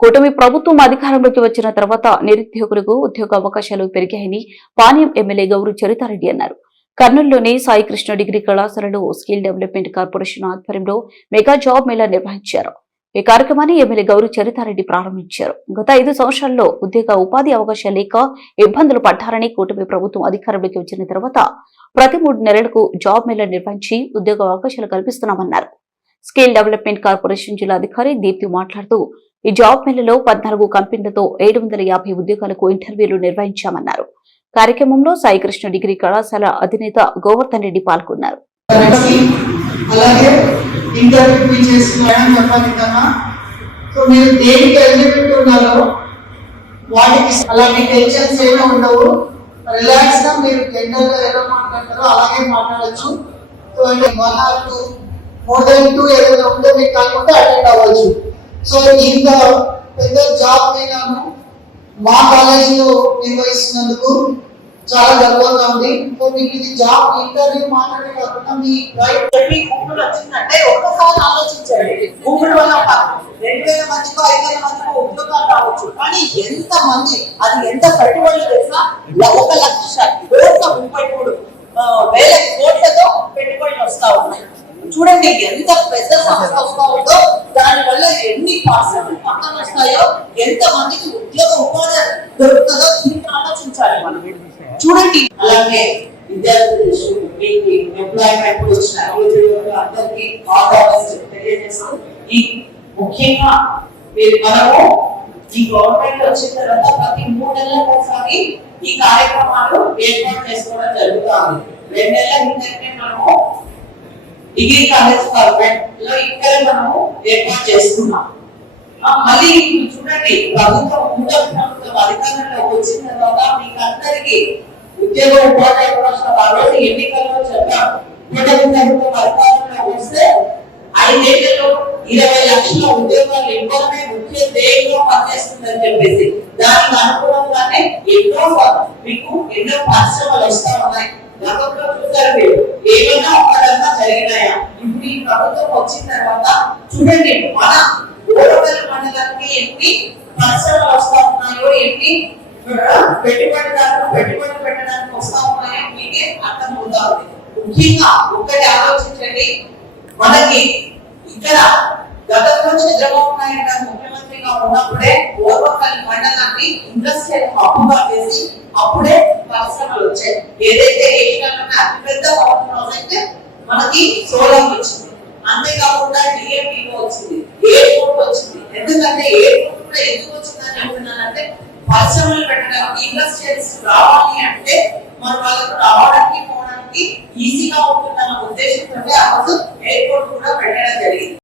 కూటమి ప్రభుత్వం అధికారంలోకి వచ్చిన తర్వాత నిరుద్యోగులకు ఉద్యోగ అవకాశాలు పెరిగాయని పానీయం ఎమ్మెల్యే గౌరు చరితారెడ్డి అన్నారు. కర్నూలులోని సాయికృష్ణ డిగ్రీ కళాశాలలో స్కిల్ డెవలప్మెంట్ కార్పొరేషన్ ఆధ్వర్యంలో మెగా జాబ్ మేళా నిర్వహించారు. ఈ కార్యక్రమాన్ని ఎమ్మెల్యే గౌరు చరితారెడ్డి ప్రారంభించారు. గత ఐదు సంవత్సరాల్లో ఉద్యోగ ఉపాధి అవకాశాలు లేక ఇబ్బందులు పడ్డారని కూటమి ప్రభుత్వం అధికారంలోకి వచ్చిన తర్వాత ప్రతి మూడు నెలలకు జాబ్ మేళా నిర్వహించి ఉద్యోగ అవకాశాలు కల్పిస్తున్నామన్నారు. స్కిల్ డెవలప్మెంట్ కార్పొరేషన్ జిల్లా అధికారి దీప్తి మాట్లాడుతూ ఈ జాబ్ మేళలో పద్నాలుగు కంపెనీలతో ఏడు వందల యాభై ఉద్యోగాలకు ఇంటర్వ్యూలు నిర్వహించామన్నారు. కార్యక్రమంలో సాయికృష్ణ డిగ్రీ కళాశాల అధినేత గోవర్ధన్ రెడ్డి పాల్గొన్నారు. అలాగే ఇంటర్వ్యూ చెప్పాలి సో మీరు దేనికి ఎలిజిబిలిటీ ఉన్నారో వాటికి అలాంటి టెన్షన్స్ ఏమీ ఉండవు. రిలాక్స్గా మీరు జనరల్గా ఎలా మాట్లాడతారో అలాగే మాట్లాడచ్చు. So one or two more than two ఏదైనా ఉంటే మీకు కాకుండా అటెండ్ అవ్వచ్చు. సో ఇంత పెద్ద జాబ్ అయినాను. మా కాలేజీలో నిర్వహిస్తున్నందుకు చాలా గర్వంగా ఉంది. సో మీకు ఇది జాబ్ ఇంటర్వ్యూ మాత్రమే కాకుండా మీ రైట్ గూగుల్ వచ్చిందంటే ఒక్కసారి ఆలోచించండి. గూగుల్ వల్ల రెండు వేల మందికో ఐదు వేల మందికో ఉద్యోగాలు రావచ్చు. కానీ ఎంత మంది అది ఎంత పెట్టుబడులు చేసినా ఒక లక్ష కోట్ల ముప్పై మూడు వేల కోట్లతో చూడండి ఎంత పెద్ద సంస్థ ఉందో దాని వల్ల ఎన్ని పర్సెంట్ పక్కన వస్తాయో ఎంత మందికి ఉద్యోగ ఉపాధి దొరుకుతుందో దీన్ని ఆలోచించాలి మనం. చూడండి. అలాగే విద్యార్థులు మీకు ఎంప్లాయ్మెంట్ వచ్చిన అందరికీ ఆల్ తెలియజేస్తూ ఈ ముఖ్యంగా మీరు మనము ఈ గవర్నమెంట్ వచ్చిన తర్వాత ప్రతి ఒకసారి ఈ కార్యక్రమాలు ఏర్పాటు చేసుకోవడం జరుగుతుంది. రెండు నెలల ముందంటే మనము డిగ్రీ కాలేజ్ గవర్నమెంట్లో ఇక్కడ మనము ఏర్పాటు చేసుకున్నాం. మళ్ళీ చూడండి ప్రభుత్వం మూడో ప్రభుత్వం అధికారంలోకి వచ్చిన తర్వాత మీకు అందరికి ఉద్యోగ ఉపాధి అవకాశాలు ఆ రోజు ఎన్నికల్లో చెప్పాం. మూడో ప్రభుత్వం అధికారంలోకి వస్తే ఐదేళ్ళలో ఇరవై లక్షల ఉద్యోగాలు ఇవ్వడమే ముఖ్య ధ్యేయంగా పనిచేస్తుందని చెప్పేసి దానికి అనుగుణంగా జరిగినాయా? ఇప్పుడు ఈ ప్రభుత్వం వచ్చిన తర్వాత చూడండి మన ఓరవల్లి మండలానికి ఎన్ని పరిశ్రమలు వస్తా ఉన్నాయో ఎన్ని పెట్టుబడిదారులు పెట్టుబడి పెట్టడానికి వస్తా ఉన్నాయో మీకే అర్థం అవుతా ఉంది ముఖ్యంగా ఒక్కటి ఆలోచించండి మనకి ఇక్కడ గతంలో చంద్రబాబు నాయుడు గారు ముఖ్యమంత్రిగా ఉన్నప్పుడే ఓర్వకల్ మండలాన్ని ఇండస్ట్రియల్ హబ్గా చేసి అప్పుడే పరిశ్రమలు వచ్చాయి. ఏదైతే ఏషియాలోనే అతిపెద్ద పవర్ హౌస్ అయితే మనకి సోలం వచ్చింది. అంతేకాకుండా డిఎండిఓ వచ్చింది. ఎయిర్పోర్ట్ వచ్చింది. ఎందుకంటే ఎయిర్పోర్ట్ కూడా ఎందుకు వచ్చిందని చెప్తున్నానంటే పరిశ్రమలు పెట్టడానికి ఇండస్ట్రియల్స్ రావాలి అంటే మన వాళ్ళకు రావడానికి పోవడానికి ఈజీగా ఉంటుందన్న ఉద్దేశంతో ఆ రోజు ఎయిర్పోర్ట్ కూడా పెట్టడం జరిగింది.